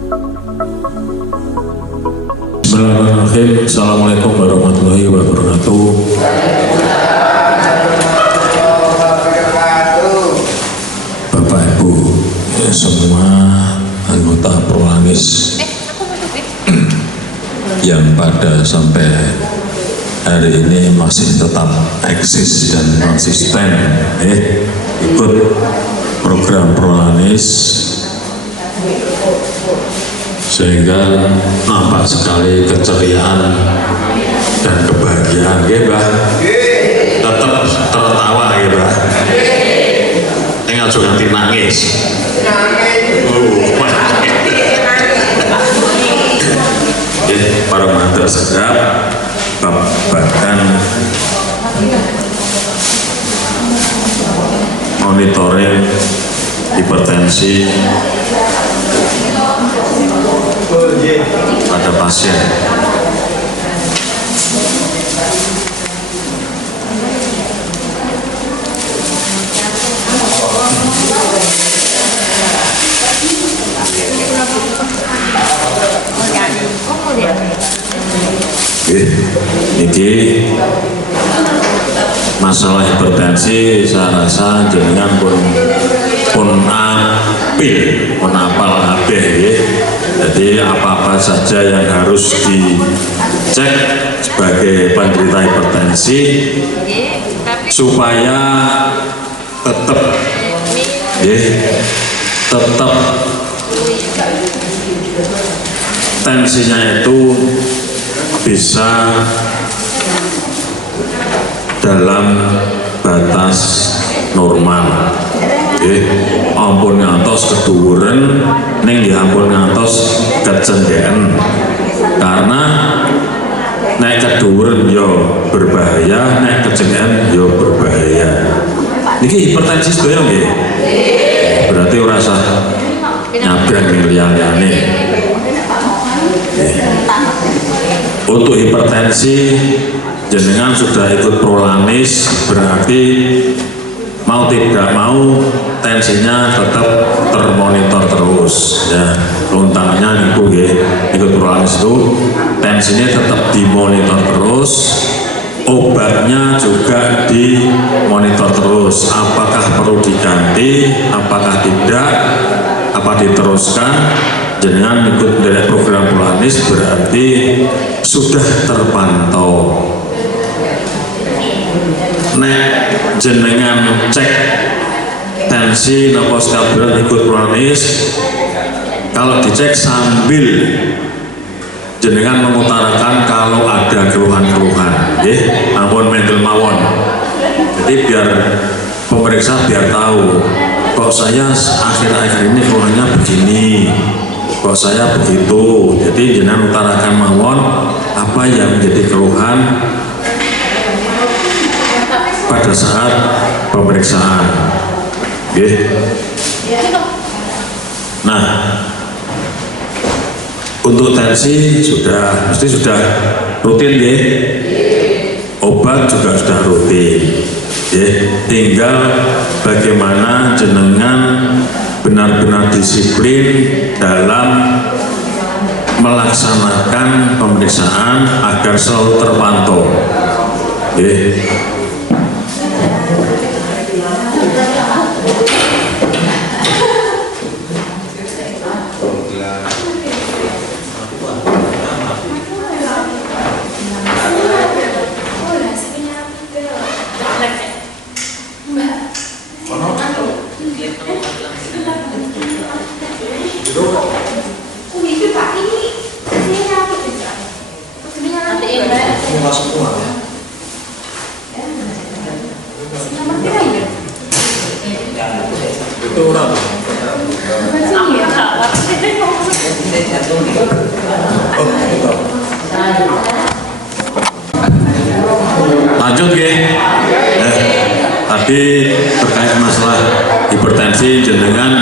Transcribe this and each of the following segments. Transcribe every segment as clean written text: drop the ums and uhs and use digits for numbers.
Bismillahirrahmanirrahim. Assalamualaikum warahmatullahi wabarakatuh. Bapak Ibu semua anggota Prolanis yang pada sampai hari ini masih tetap eksis dan konsisten ikut program Prolanis, sehingga nampak sekali keceriaan dan kebahagiaan ya Mbah. Tetap tertawa ya Mbah. Enggak juga nanti nangis. Para mantan sedap bahkan monitoring hipertensi pada pasien. Ini masalah hipertensi saya rasa jenengan pun apal kabeh ya. Jadi apa-apa saja yang harus dicek sebagai penderita hipertensi supaya tetap tensinya itu bisa dalam batas normal. Ampun ngantos keduren ning ya ampun ngantos kecendeken, karena naik keduren yo berbahaya, naik kecendeken yo berbahaya. Niki hipertensi sedaya nggih, berarti ora usah nyabrang ning liyane. Untuk hipertensi jenengan sudah ikut Prolanis, berarti mau tidak mau tensinya tetap termonitor terus ya. Untangannya niku nggih, ikut Prolanis itu tensinya tetap dimonitor terus, obatnya juga dimonitor terus, apakah perlu diganti, apakah tidak, apa diteruskan. Jenengan ikut dari program Prolanis berarti sudah terpantau. Nek jenengan cek tensi napa stabil ikut Prolanis, kalau dicek sambil jenengan mengutarakan kalau ada keluhan-keluhan, ampun mendel mawon. Jadi biar pemeriksa biar tahu, kok saya akhir-akhir ini keluhannya begini, kok saya begitu. Jadi jenengan utarakan mawon apa yang menjadi keluhan pada saat pemeriksaan. Nah, untuk tensi mesti sudah rutin ya. Obat juga sudah rutin. Tinggal bagaimana jenengan benar-benar disiplin dalam melaksanakan pemeriksaan agar selalu terpantau. Lanjut ya. Tadi terkait masalah hipertensi, jenengan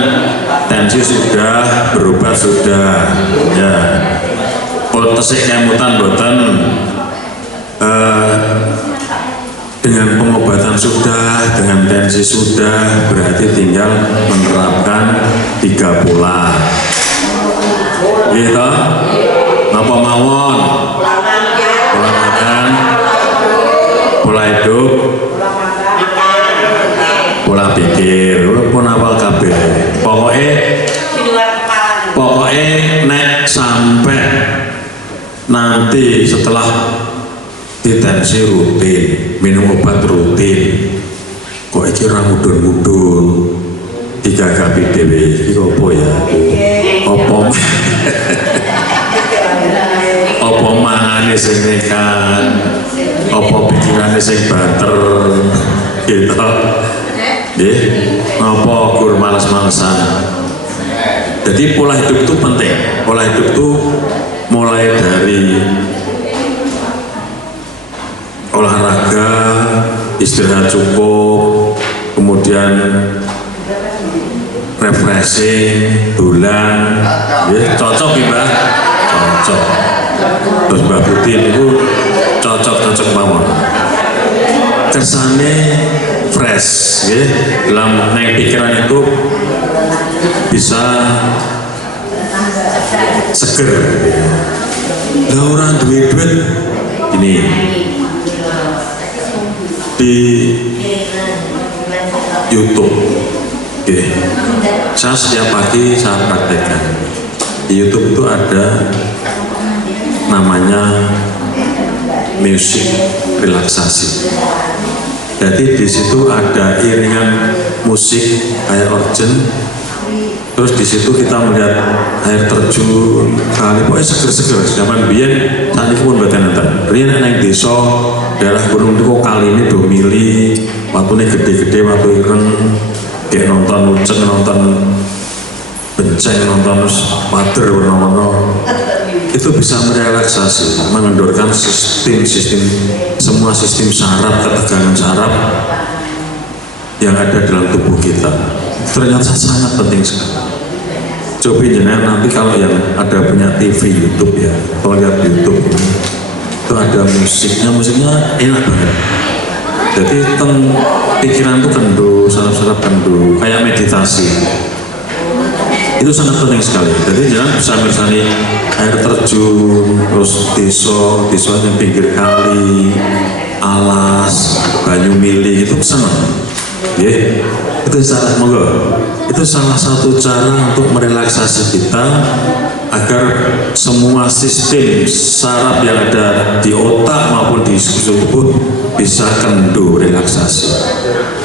tensi sudah berubah sudah ya. Tesik kemutan boten dengan pengobatan sudah, dengan tensi sudah, berarti tinggal menerapkan 3 pola. Gitu. Napa mawon? Pola makan, pola hidup, pola pikir, pun awal kabeh. Pokoknya nek sampai nanti setelah ditensi rutin, minum obat rutin, kok iki ora mudun-mudun digagapi dhewe iki apa ya? Apa mangane sing nekat, apa pikirane sing banter gitu. Nggih, napa kur malas-malesan. Jadi pola hidup itu penting. Pola hidup itu mulai dari olahraga, istirahat cukup, kemudian refreshing, dolan, ya, cocok ya Mbak? Cocok. Terus Mbak Butin itu cocok banget. Kesannya fresh, ya, dalam pikiran itu bisa seger. Lah orang duit ini di YouTube. Oke. Saya setiap pagi saya praktekkan. Di YouTube itu ada namanya musik relaksasi. Jadi di situ ada iringan musik kayak organ. Terus di situ kita melihat air terjun, kali pokoknya seger-seger. Zaman biyen saat itu pun badan nanti. Rian naik desa daerah gunung itu kali ini 2 mili, waktunya gede-gede, waktu ireng, kayak nonton uceng, nonton benceng, nonton pader warna-warna. Itu bisa merelaksasi, mengendorkan sistem semua sistem saraf, ketegangan saraf yang ada dalam tubuh kita. Ternyata sangat penting sekali. Coba jenengan nanti kalau yang ada punya TV YouTube ya, kalau lihat YouTube itu ada musiknya enak banget. Jadi pikiran itu kendu, saraf-saraf kendu, kayak meditasi. Itu sangat penting sekali. Jadi jangan bisa misalnya air terjun, terus desa yang pinggir kali, alas, banyu mili itu senang. Yeah. Itu salah satu cara untuk merelaksasi kita agar semua sistem saraf yang ada di otak maupun di seluruh tubuh bisa kendu relaksasi.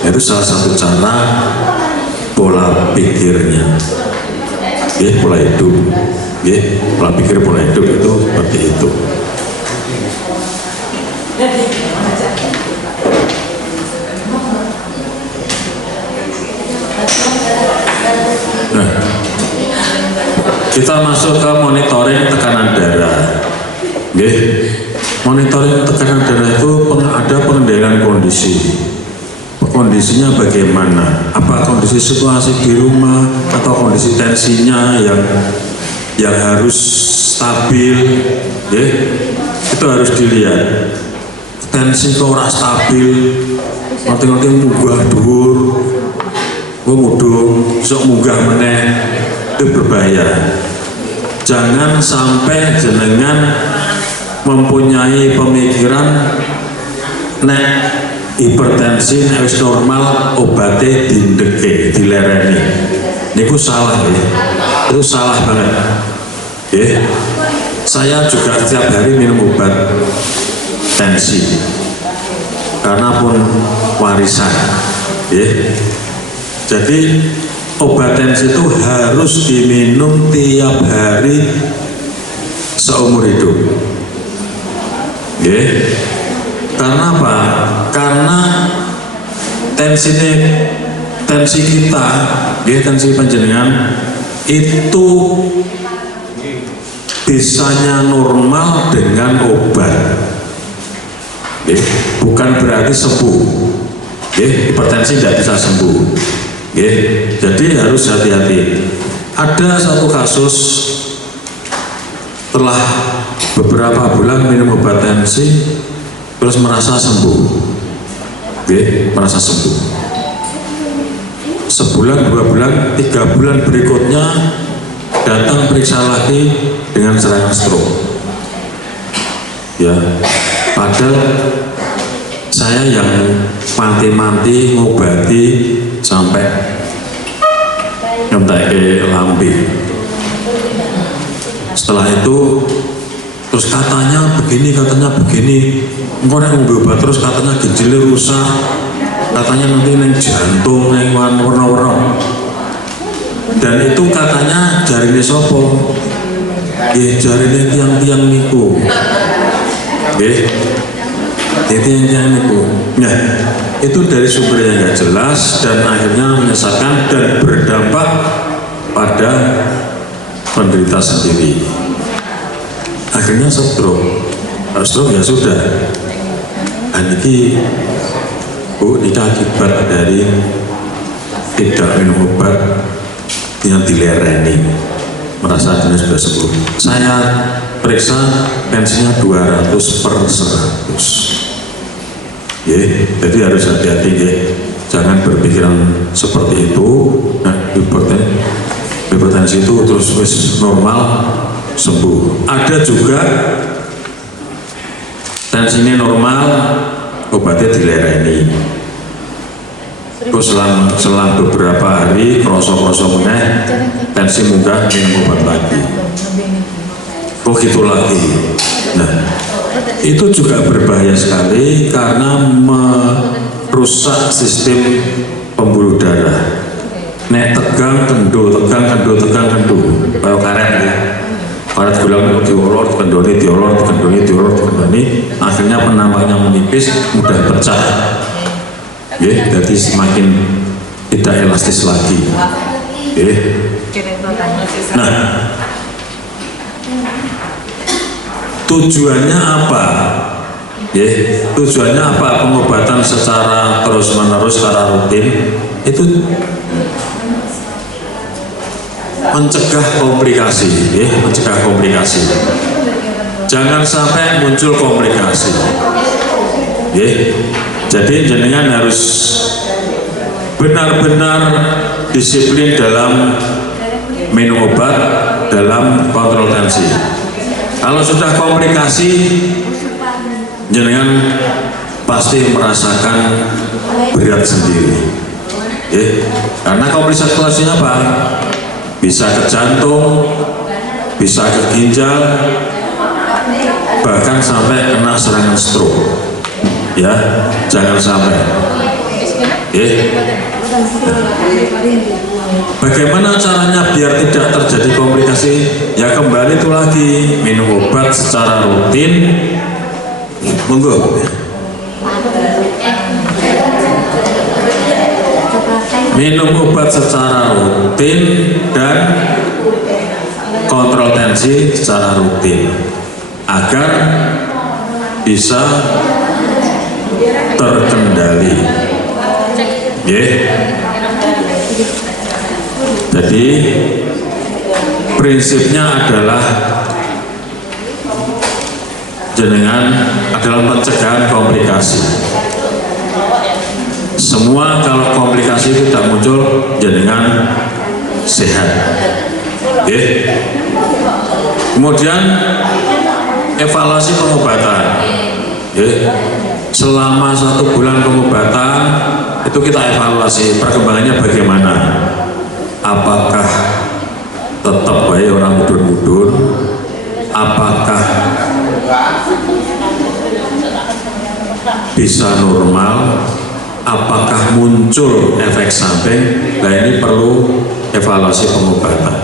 Itu salah satu cara pola pikirnya. Pola hidup. Pola pikir, pola hidup itu seperti itu. Nah, kita masuk ke monitoring tekanan darah. Monitoring tekanan darah itu ada pengendalian kondisi. Kondisinya bagaimana? Apa kondisi situasi di rumah atau kondisi tensinya yang harus stabil? Itu harus dilihat. Tensi kok ora stabil, nanti munggah dhuwur. Mudung, sok munggah meneh, itu berbahaya. Jangan sampai jenengan mempunyai pemikiran nek hipertensi nek wis normal obatnya dindeke, dilereni. Niku salah ya. Itu salah banget. Saya juga setiap hari minum obat tensi karena pun warisan. Jadi obat tensi itu harus diminum tiap hari seumur hidup. Karena apa? Karena tensi kita, tensi panjenengan itu bisanya normal dengan obat. Bukan berarti sembuh. Hipertensi tidak bisa sembuh. Jadi harus hati-hati. Ada satu kasus setelah beberapa bulan minum obat tensi terus merasa sembuh. Merasa sembuh. Sebulan, 2 bulan, 3 bulan berikutnya datang periksa lagi dengan serangan stroke. Ya, padahal saya yang manti-manti ngobati sampai ngentek lambe. Setelah itu terus katanya begini, engkau nek ngombe obat terus katanya ginjalnya rusak, katanya nanti neng jantung, neng warna-warna. Dan itu katanya jarine sopo, jarine tiang-tiang niku, tiang-tiang niku. Nah, itu dari sumber yang nggak jelas dan akhirnya menyesatkan dan berdampak pada penderita sendiri. Akhirnya stroke ya sudah. Ini Bu, ini akibat dari tidak minum obat yang dilereni, merasa dirinya sudah sembuh. Saya periksa tensinya 200 per 100. Jadi harus hati-hati ya. Jangan berpikiran seperti itu. Nah, hipertensi itu terus normal sembuh. Ada juga tensinya normal, obatnya dilereni. Terus selang beberapa hari kroso-kroso meneh, tensi munggah, minum obat lagi. Gitu lagi. Nah, itu juga berbahaya sekali karena merusak sistem pembuluh darah. Nek tegang kendo, kayak karet ya. Karet gulang diolor, kendoni, akhirnya penampaknya menipis, mudah pecah. Jadi semakin tidak elastis lagi. Nah, tujuannya apa? Tujuannya apa pengobatan secara terus-menerus, secara rutin? Itu mencegah komplikasi, mencegah komplikasi. Jangan sampai muncul komplikasi. Jadi jenengan harus benar-benar disiplin dalam minum obat, dalam kontrol tensi. Kalau sudah komplikasi, jenengan pasti merasakan berat sendiri. Karena komplikasinya apa? Bisa ke jantung, bisa ke ginjal, bahkan sampai kena serangan stroke. Ya, jangan sampai. Bagaimana caranya biar tidak terjadi komplikasi? Ya kembali itu lagi, minum obat secara rutin. Monggo. Minum obat secara rutin dan kontrol tensi secara rutin agar bisa terkendali. Jadi prinsipnya adalah jenengan adalah pencegahan komplikasi. Semua kalau komplikasi itu tidak muncul, jenengan sehat. Kemudian evaluasi pengobatan. Selama 1 bulan pengobatan itu kita evaluasi perkembangannya bagaimana. Apakah tetap baik orang mudun-mudun? Apakah bisa normal? Apakah muncul efek samping? Nah, ini perlu evaluasi pengobatan.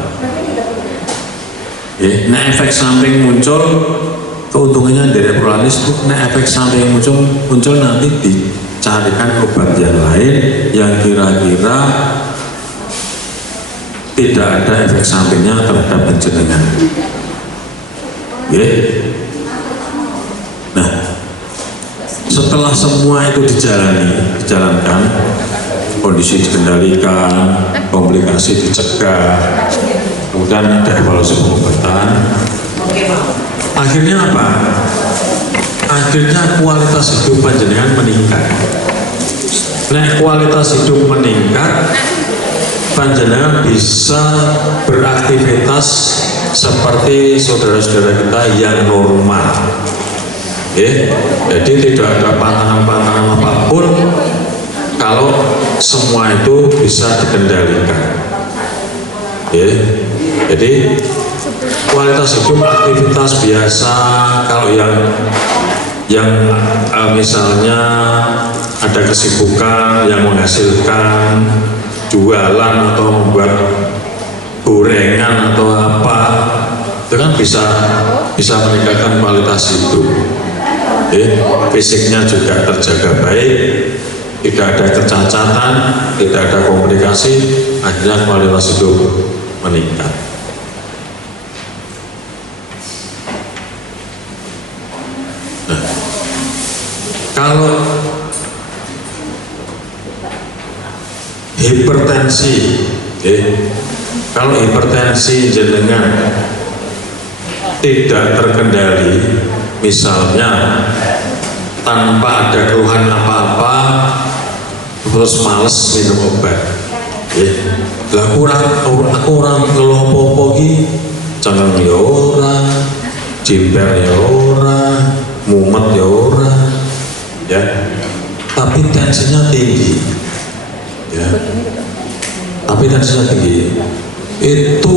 Nah, efek samping muncul, keuntungannya dari Prolanis itu, nah efek samping muncul nanti dicarikan obat yang lain yang kira-kira tidak ada efek sampingnya terhadap penjenengan. Nah, setelah semua itu dijalankan, kondisi dikendalikan, komplikasi dicegah, kemudian ada evaluasi pengobatan. Akhirnya apa? Akhirnya kualitas hidup panjenengan meningkat. Nah, kualitas hidup meningkat, panjenengan bisa beraktivitas seperti saudara-saudara kita yang normal. Jadi tidak ada pantangan-pantangan apapun kalau semua itu bisa dikendalikan. Jadi kualitas hidup aktivitas biasa, kalau yang misalnya ada kesibukan yang menghasilkan jualan atau membuat gorengan atau apa, itu kan bisa meningkatkan kualitas hidup. Fisiknya juga terjaga baik, tidak ada kecacatan, tidak ada komplikasi, akhirnya kualitas hidup meningkat. Nah, kalau hipertensi, kalau hipertensi jenengan tidak terkendali, misalnya tanpa ada keluhan apa-apa, terus males minum obat, aku orang ngelopo ki, jangan ya ora, jimper ya ora, mumet ya ora, tapi tensinya tinggi, tapi tensinya tinggi itu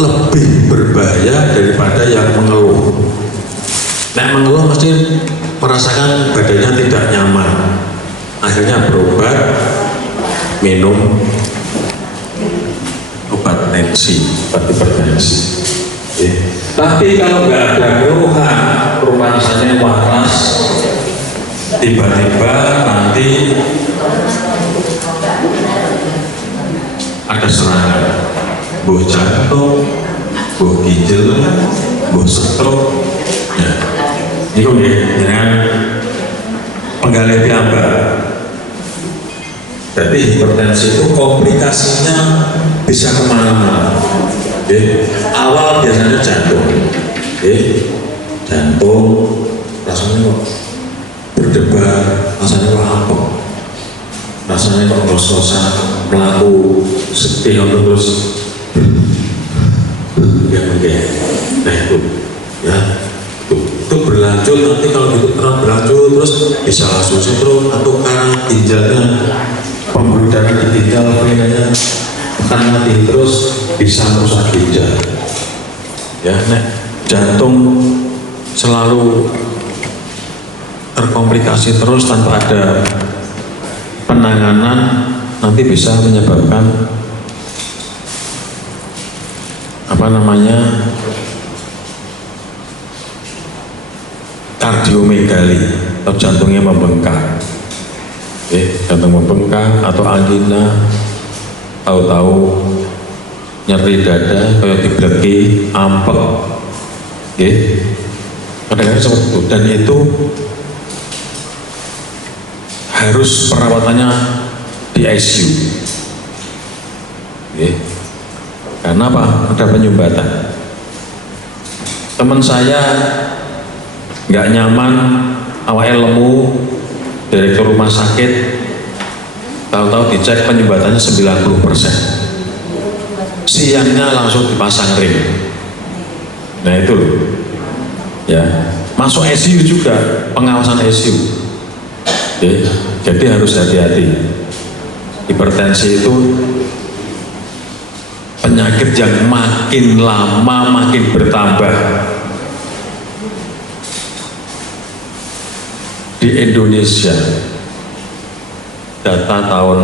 lebih berbahaya daripada yang mengeluh. Mengeluh mesti merasakan badannya tidak nyaman, akhirnya berobat, minum obat tensi, obat hipertensi. Tapi kalau nggak ada keluhan, rumahnya waras, tiba-tiba nanti ada serangan, buh jantung, buh ginjal, buh stroke. Ini dengan penggali piyambak. Jadi hipertensi itu komplikasinya bisa kemana-mana. Awal biasanya jantung, jantung rasanya kok berdebar, rasanya kok apa, rasanya kok ngos-ngosan, melaku sedih terus, nah itu, itu berlanjut. Nanti kalau gitu terus berlanjut terus bisa langsung stroke atau karena ginjalnya, pembuluh darah di ginjal venanya akan mati, terus bisa merusak ginjal. Jantung selalu terkomplikasi terus tanpa ada penanganan, nanti bisa menyebabkan kardiomegali atau jantungnya membengkak, jantung membengkak atau angina, tahu-tahu nyeri dada kayak dibleki, ampek, kadang-kadang seperti itu. Dan itu harus perawatannya di ICU, karena apa? Ada penyumbatan. Teman saya nggak nyaman, awalnya lemu, direktur rumah sakit, tahu-tahu dicek penyumbatannya 90%. Siangnya langsung dipasang ring. Nah itu loh, masuk ICU juga, pengawasan ICU. Jadi harus hati-hati. Hipertensi itu penyakit yang makin lama makin bertambah. Di Indonesia, data tahun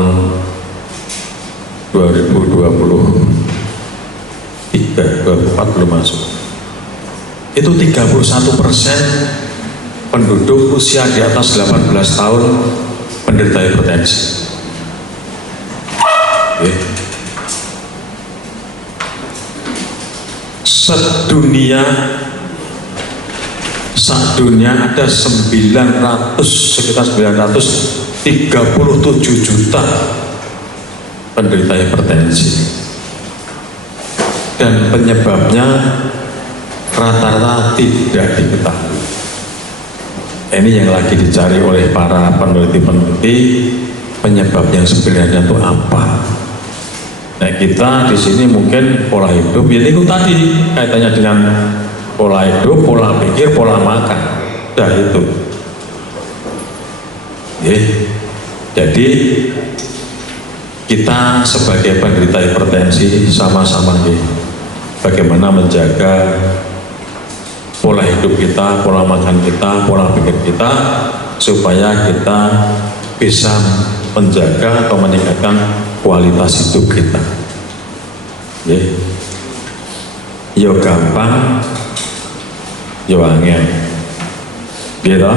2024 belum masuk, itu 31% penduduk usia di atas 18 tahun penderita hipertensi. Sedunia ada sekitar 937 juta penderita hipertensi, dan penyebabnya rata-rata tidak diketahui. Ini yang lagi dicari oleh para peneliti-peneliti, penyebab yang sebenarnya itu apa. Nah, kita di sini mungkin pola hidup ya itu tadi kaitannya dengan pola hidup, pola pikir, pola makan. Dah itu. Jadi kita sebagai penderita hipertensi sama-sama bagaimana menjaga pola hidup kita, pola makan kita, pola pikir kita supaya kita bisa menjaga atau meningkatkan kualitas hidup kita. Yo gampang, yo angel. Gitu.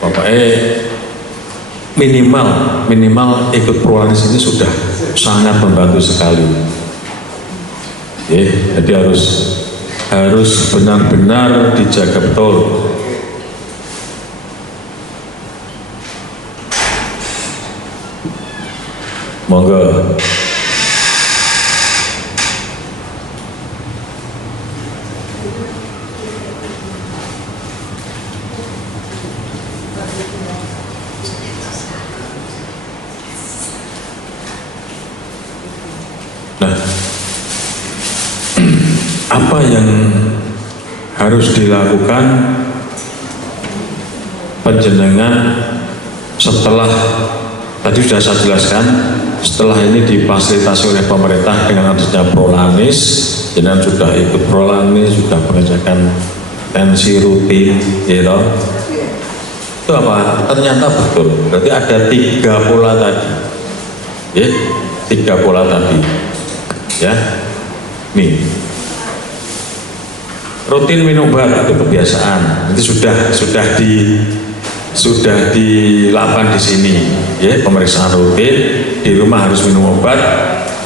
Pokoknya minimal ikut prolanis ini sudah sangat membantu sekali. Jadi harus benar-benar dijaga betul. Monggo. Nah, apa yang harus dilakukan panjenengan setelah tadi sudah saya jelaskan, setelah ini difasilitasi oleh pemerintah dengan adanya prolanis, jenengan sudah ikut prolanis, sudah pengecekan tensi rutin, gitu. Itu apa? Ternyata betul. Berarti ada 3 pola tadi, 3 pola tadi, ya. Nih, rutin minum obat itu kebiasaan. Itu sudah dilakukan di sini, ya, pemeriksaan rutin di rumah harus minum obat.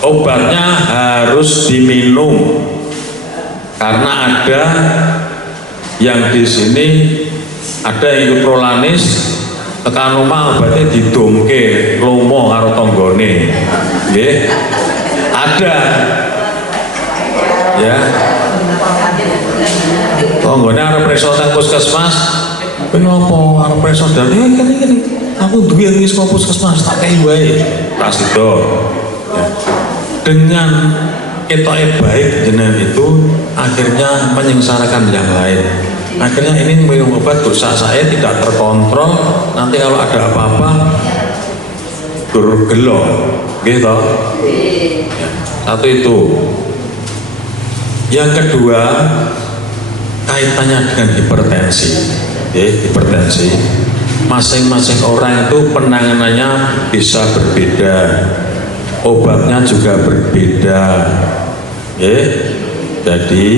Obatnya harus diminum karena ada yang di sini ada yang ikut prolanis tekan rumah obatnya didomke lomo karo tonggone, ya. Ada, ya. Tonggone arep periksa teng puskesmas. Kenapa arep periksa dari gini aku duwe wis kok puskesmas tak kei wae tas itu, ya. Dengan ketoke baik jenengan itu akhirnya menyengsarakan yang lain. Akhirnya ini minum obat berusaha saya tidak terkontrol, nanti kalau ada apa-apa gelo gitu, ya. Satu itu. Yang kedua kaitannya dengan hipertensi. Hipertensi, masing-masing orang itu penanganannya bisa berbeda, obatnya juga berbeda, jadi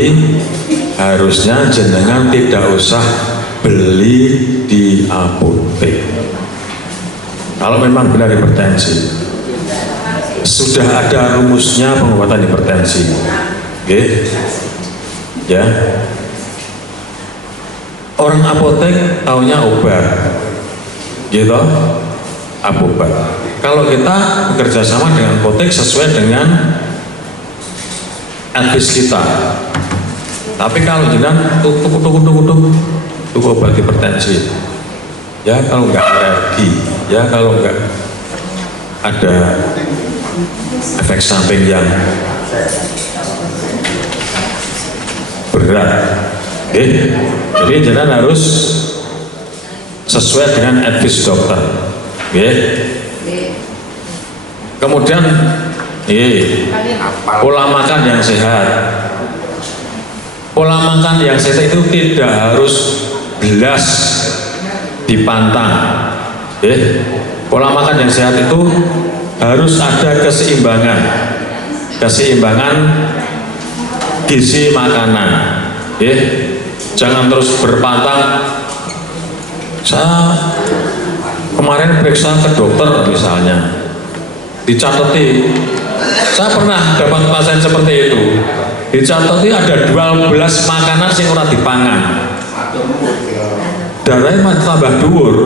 harusnya jenengan tidak usah beli di apotek. Kalau memang benar hipertensi, sudah ada rumusnya pengobatan hipertensi, ya. Orang apotek taunya obat, gitu, obat. Kalau kita bekerja sama dengan apotek sesuai dengan advis kita. Tapi kalau jenengan tuku obat hipertensi, ya kalau nggak alergi, ya kalau nggak ada efek samping yang berat. Jadi jenengan harus sesuai dengan advis dokter. Kemudian pola makan yang sehat. Pola makan yang sehat itu tidak harus belas dipantang. Pola makan yang sehat itu harus ada keseimbangan gizi makanan. Jangan terus berpantang. Saya kemarin periksa ke dokter misalnya, dicatati, saya pernah dapat pasien seperti itu, dicatati ada 12 makanan yang ora dipangan, darahnya malah tambah dhuwur,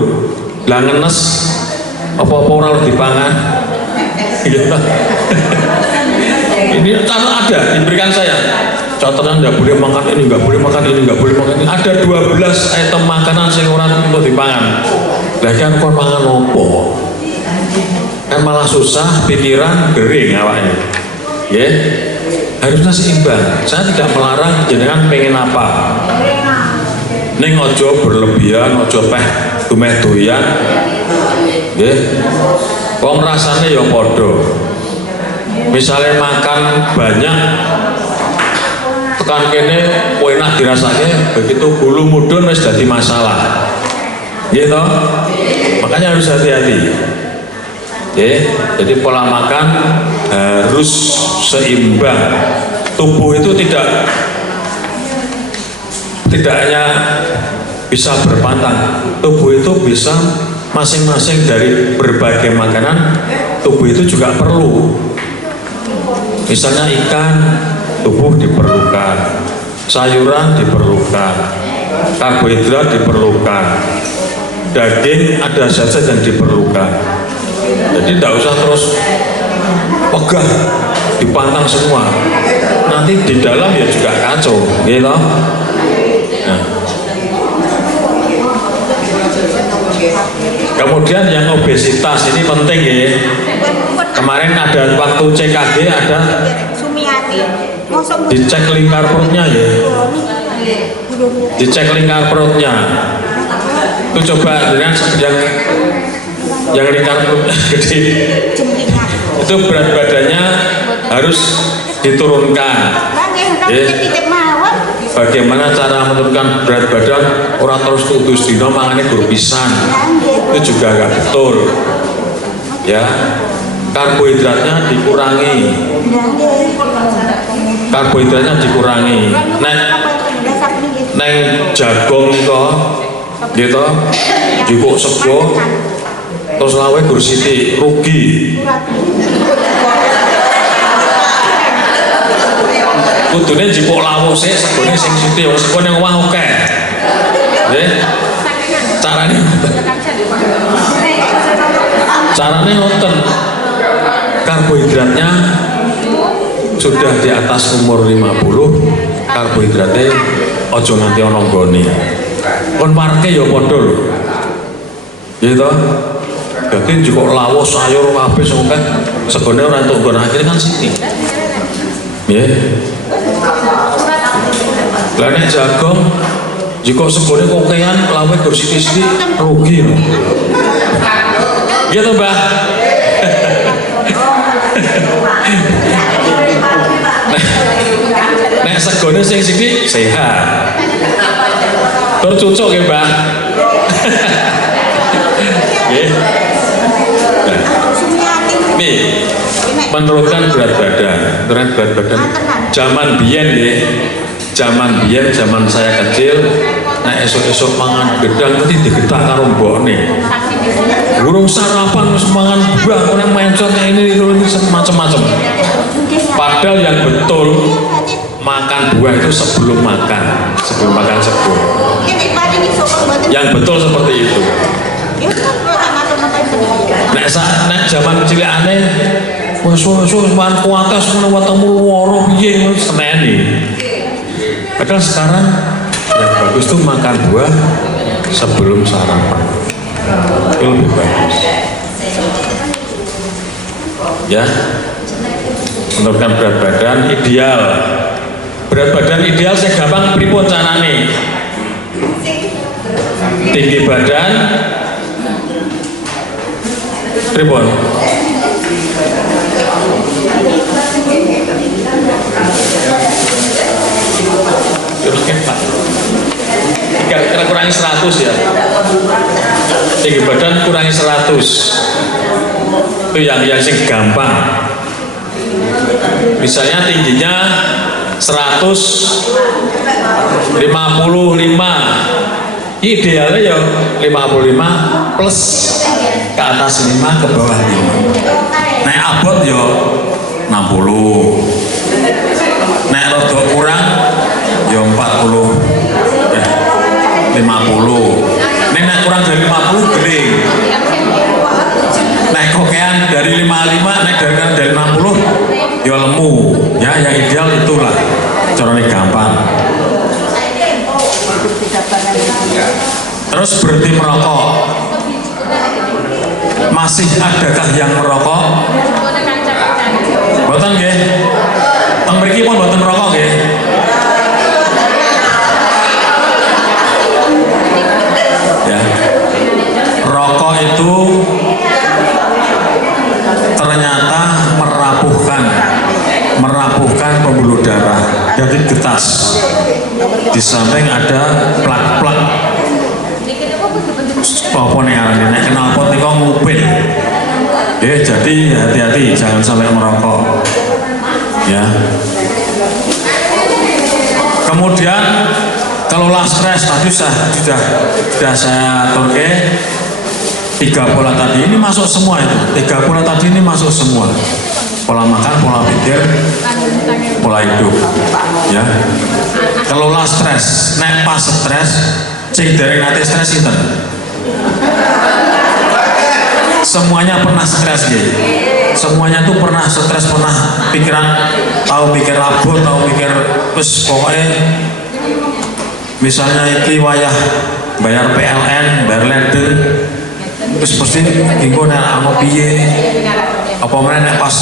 lah ngenes apa-apa ora dipangan. Ini ada diberikan saya catatan, nggak boleh makan ini, nggak boleh makan ini, nggak boleh makan ini. Ada 12 item makanan yang orang untuk dipangan. Lah kan kon mangan opo? kan malah susah, pikiran gering awaknya. Ya, harusnya seimbang. Saya tidak melarang jenengan pengen apa. Ning ojo berlebihan, ojo peh dumeh doyan. Nggih. Wong rasane ya padha. Misalnya makan banyak tekan kene enak dirasake, begitu bulu mudun wis dadi masalah. Gitu. Makanya harus hati-hati. Jadi pola makan harus seimbang. Tubuh itu tidak hanya bisa berpantang. Tubuh itu bisa masing-masing dari berbagai makanan. Tubuh itu juga perlu. Misalnya ikan, tubuh diperlukan. Sayuran diperlukan. Karbohidrat diperlukan. Daging ada zat-zat yang diperlukan. Jadi tidak usah terus pegah dipantang semua, nanti di dalam ya juga kacau gitu. Nah. Kemudian yang obesitas ini penting ya. Kemarin ada waktu CKG ada dicek lingkar perutnya ya, dicek lingkar perutnya. Itu coba dengan yang lingkar perutnya gede, itu berat badannya harus diturunkan. Bagaimana cara menurunkan berat badan? Orang terus tutus dino mangannya berpisan, itu juga nggak betul. Ya, karbohidratnya dikurangi. Karbohidratnya dikurangi. Neng jagung itu, gitu, jukuk sego, terus lawe gursiti rugi. Kudune jipuk lawu sih, segone sing sithik, segone omah oke. Nggih. Carane ngoten. Karbohidratnya sudah di atas umur 50, karbohidratnya ojo nganti ana nggone. Kon parke ya padha lho. Gitu. Jadi jipuk lawu sayur kabeh sing oke, segone ora entuk nggon akhire kan sithik. Nggih. Lah nek jagung jika segone kokean lawe bersithik-sithik rugi lho. Gitu, Mbah. Nek segone sing sithik sehat. Tur cucuk nggih, Mbah. Nggih. Nih, menurunkan berat badan. Zaman biyen nggih. Zaman biyen, zaman saya kecil, nah esok-esok mangan gedang mesti digetak karo mbokne. Burung sarapan wis mangan buah, orang mencotnya ini macam-macam. Padahal yang betul makan buah itu sebelum makan sego. Yang betul seperti itu. Nek zaman cilikane wis mangan kuatas ngono wetemu loro piye seneni. Padahal sekarang yang bagus tuh makan buah sebelum sarapan, itu lebih bagus. Ya, menurunkan berat badan ideal. Berat badan ideal saya gampang pripun carane. Tinggi badan pripun? Kira kurangi 100 ya. Tinggi badan kurangi 100. Itu yang sing gampang. Misalnya tingginya 155, idealnya ya 55 plus ke atas 5 ke bawah 5. Naik abot ya 60. Naik rodok kurang ya 40, 50. Naik kurang dari 50 gering. Naik kokean dari 55, naik dari 60 ya lemu. Ya yang ideal itulah. Caranya gampang. Terus berhenti merokok. Masih adakah yang merokok? Boten nggih. Teng mriki pun boten merokok nggih. Ya. Rokok itu ternyata merapuhkan pembuluh darah, jadi getas. Di samping ada plak-plak. Apa nih nek knalpot niku ngupil. Jadi hati-hati jangan sampai merokok. Ya. Kemudian kelola stres tadi sudah saya aturke 3 pola tadi ini masuk semua itu. 3 pola tadi ini masuk semua. Pola makan, pola pikir, pola hidup. Ya. Kelola stres. Nek pas stres, sing dereng nate stres sinten? Semuanya pernah stres gitu. Semuanya tuh pernah stres, pernah pikiran, tahu pikir rabot, tahu pikir terus pokoknya misalnya iki wayah bayar PLN, bayar leden, terus pasti ingko nek ana piye apa meneh pas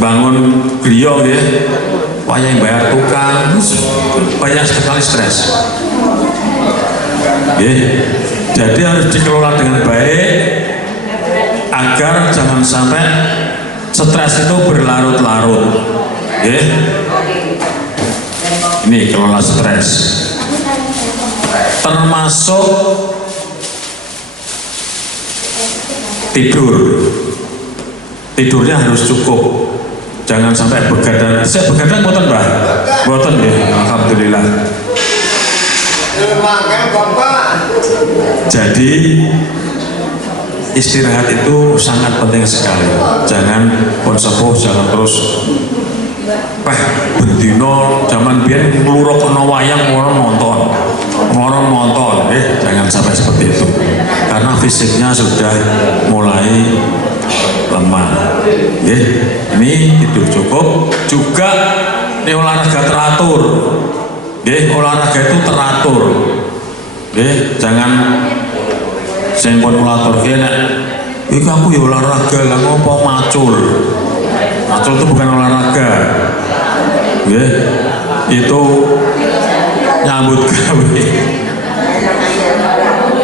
bangun griya nggih wayah bayar tukang, banyak sekali stres. Jadi harus dikelola dengan baik agar jangan sampai stres itu berlarut-larut. Ini kelola stres. Termasuk tidurnya harus cukup, jangan sampai begadang. Saya begadang boten Mbah? Boten ya, alhamdulillah. Jadi istirahat itu sangat penting sekali. Jangan pun sepuh, jangan terus bendino zaman biyen ngluruk ana wayang orang nonton. Jangan sampai seperti itu. Karena fisiknya sudah mulai lemah. Ini tidur cukup, juga ini olahraga teratur. Olahraga itu teratur. Jangan sempon ulatur nek iki aku ya olahraga lah ngopo macul itu bukan olahraga itu nyambut gawe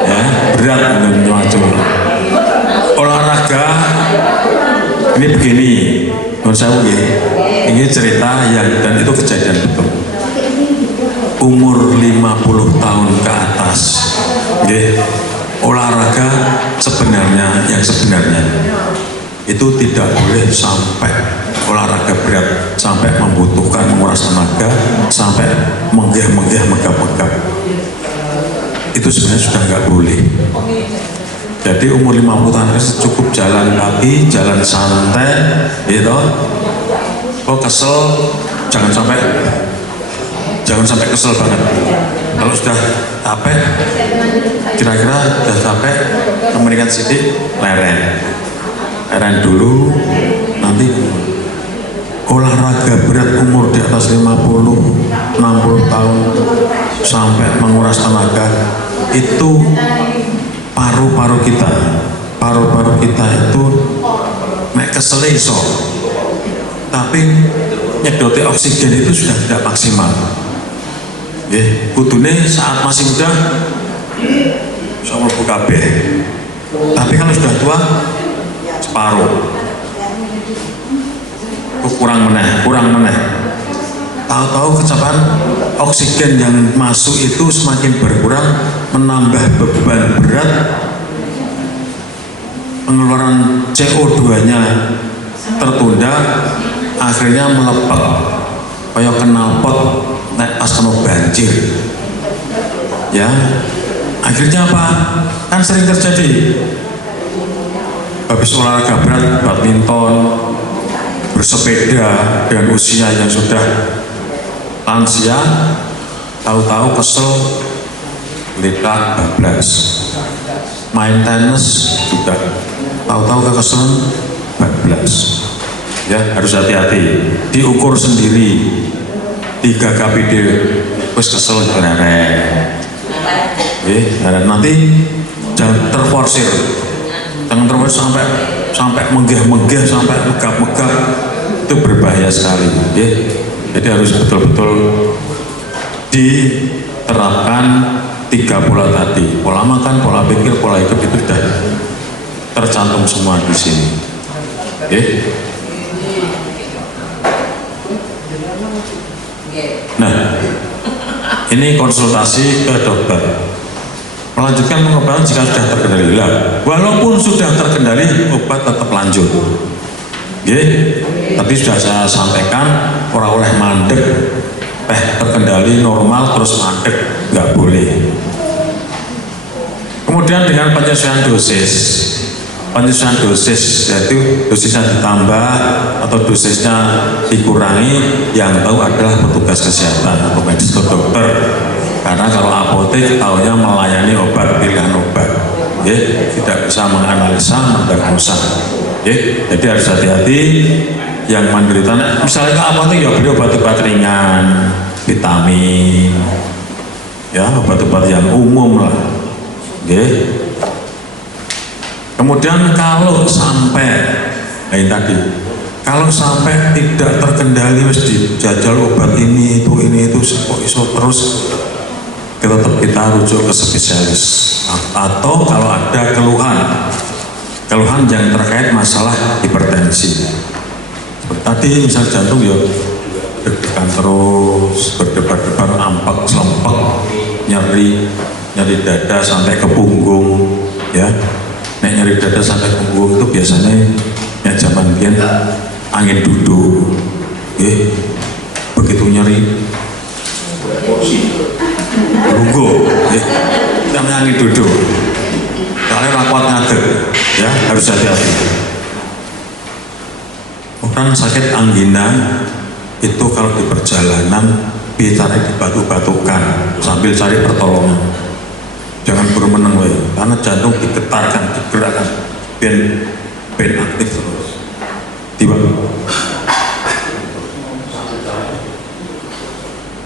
ya berat dengan macul. Olahraga ini begini menurut saya ini cerita yang dan itu kejadian betul. Umur 50 tahun ke atas olahraga yang sebenarnya itu tidak boleh sampai olahraga berat sampai membutuhkan menguras tenaga sampai megah-megah. Itu sebenarnya sudah nggak boleh. Jadi umur 50 tahun cukup jalan kaki, jalan santai gitu. Kesel jangan sampai kesel banget. Kalau sudah capek, kira-kira sudah capek, memberikan sidik, leren dulu, nanti olahraga berat umur di atas 50, 60 tahun sampai menguras tenaga itu paru-paru kita itu mek kesel iso, tapi nyedoti oksigen itu sudah tidak maksimal. Kudune saat masih muda sama kabeh, tapi kalau sudah tua separuh, kurang meneh. Tahu-tahu kecepatan oksigen yang masuk itu semakin berkurang, menambah beban berat, pengeluaran CO2-nya tertunda, akhirnya melepek kayak knalpot nek pas kena banjir. Ya, akhirnya apa? Kan sering terjadi. Habis olahraga berat, badminton, bersepeda dengan usia yang sudah lansia, tahu-tahu kesel, ledak bablas. Main tenis juga, tahu-tahu kekeselan bablas. Ya, harus hati-hati. Diukur sendiri. 3 KPD wis kesel nanti jangan terforsir. jangan terus sampai menggah-menggah, sampai megap-megap, itu berbahaya sekali ya. Jadi harus betul-betul diterapkan 3 pola tadi, pola makan, pola pikir, pola hidup, itu sudah tercantum semua di sini ya. Nah, ini konsultasi ke dokter. Melanjutkan pengobatan jika sudah terkendali. Walaupun sudah terkendali, obat tetap lanjut. Tapi sudah saya sampaikan, orang oleh mandek, terkendali normal terus mandek, nggak boleh. Kemudian dengan penyesuaian dosis. Penyesuaian dosis, yaitu dosisnya ditambah atau dosisnya dikurangi, yang tahu adalah petugas kesehatan atau medis atau dokter. Karena kalau apotek tahunya melayani obat, pilihan obat, tidak bisa menganalisa, mendiagnosa. Jadi harus hati-hati yang menderita. Misalnya ke apotek ya beli obat-obat ringan, vitamin, ya obat-obat yang umum lah. Kemudian kalau sampai kalau sampai tidak terkendali, mesti jajal obat ini itu kok iso terus, kita rujuk ke spesialis. Atau kalau ada keluhan yang terkait masalah hipertensi, seperti tadi misal jantung ya deg-degan terus, berdebar-debar, ampak, selempek, nyeri dada sampai ke punggung ya. Nyeri dada sampai ke punggung itu biasanya ya zaman biyen angin duduk begitu nyeri lugo kita angin duduk, kalian rapat ngadeg ya, harus hati-hati. Orang sakit anggina itu kalau di perjalanan ditarik, dibatu-batukan sambil cari pertolongan, jangan bermeneng karena jantung digetarkan, digerakkan ben aktif terus. Tiba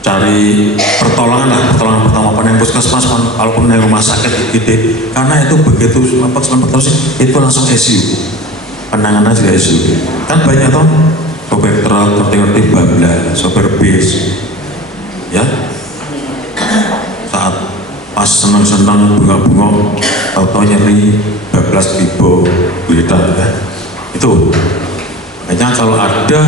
cari pertolongan pertama pada puskesmas, walaupun yang rumah sakit gitu, karena itu begitu selamat terus itu langsung ICU, penanganan juga ICU. Kan banyak toh sopir truk, ngerti-ngerti bablas, sopir bis ya, saat pas senang-senang bunga-bunga atau nyeri bablas bibo geledak ya. Itu hanya kalau ada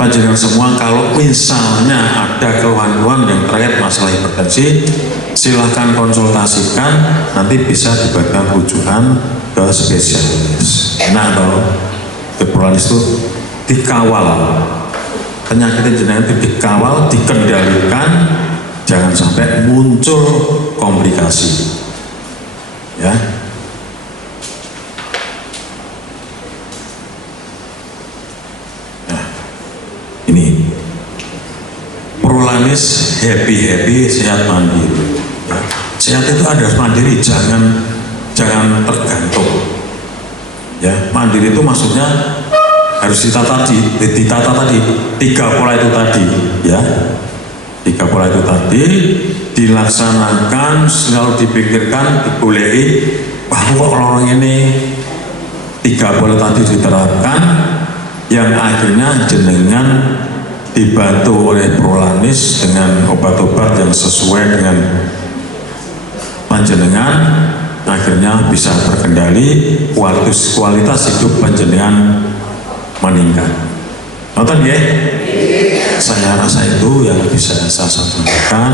panjenengan semua, kalau misalnya ada keluhan-keluhan yang terkait masalah hipertensi, silahkan konsultasikan, nanti bisa diberikan rujukan ke spesialis. Nah, kalau hipertensi itu dikawal, penyakit jenengan itu dikawal, dikendalikan, jangan sampai muncul komplikasi ya. Ini Prolanis happy sehat mandiri ya. Sehat itu ada mandiri, jangan tergantung ya. Mandiri itu maksudnya harus ditata tadi 3 pola itu tadi ya. 3 pola itu tadi dilaksanakan, selalu dipikirkan, dibolehi, bahwa orang ini 3 pola tadi diterapkan, yang akhirnya jenengan dibantu oleh Prolanis dengan obat-obat yang sesuai dengan panjenengan, akhirnya bisa terkendali, kualitas hidup panjenengan meningkat. Nonton ya? Saya rasa itu yang bisa saya sampaikan.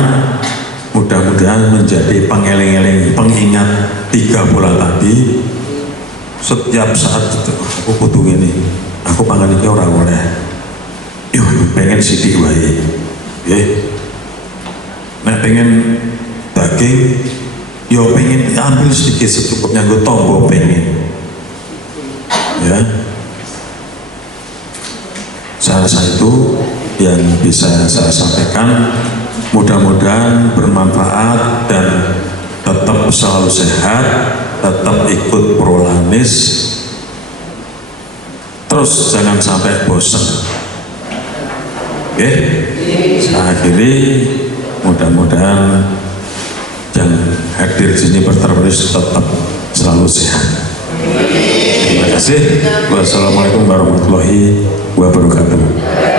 Mudah-mudahan menjadi pengeling-eling, pengingat 3 pola tadi. Setiap saat aku butuh ini, aku pangan ini orang oleh, yuk pengen sidik wae, nah pengen daging, yo pengen ambil sedikit secukupnya, gue tombol pengen, ya. Saya rasa itu yang bisa saya sampaikan. Mudah-mudahan bermanfaat dan tetap selalu sehat, tetap ikut Prolanis, terus jangan sampai bosan. Oke, saya akhiri. Mudah-mudahan yang hadir di sini berterus tetap selalu sehat. Terima kasih. Wassalamualaikum warahmatullahi wabarakatuh.